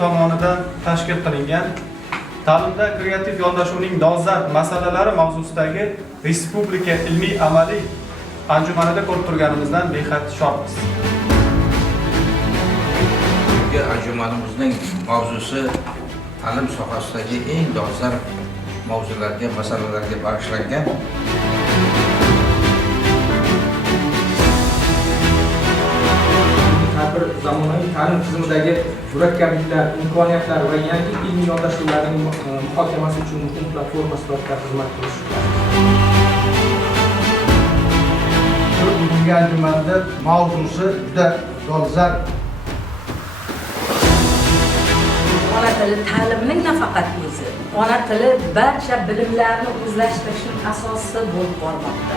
tomonidan tashkil qilingan ta'limda kreativ yondashuvning dolzarb masalalari mavzusidagi Respublika ilmiy amaliy anjumanida ko'rib turganimizdan behad shodmiz. Bugungi anjumanimizning mavzusi ta'lim sohasidagi eng dolzarb mavzularga, masalalarga bag'ishlangan. Tadbir zamonaviy ta'lim tizimidagi murakkabliklar, imkoniyatlar va yangi ilmiy yondashuvlarning muhokamasi uchun muhim platforma sifatida xizmat qilishi. Bugungi anjumanda mavzusi juda dolzarb. Ona tili ta'limning nafaqat o'zi, ona tili barcha bilimlarni o'zlashtirishning asosi bo'lib bormoqda.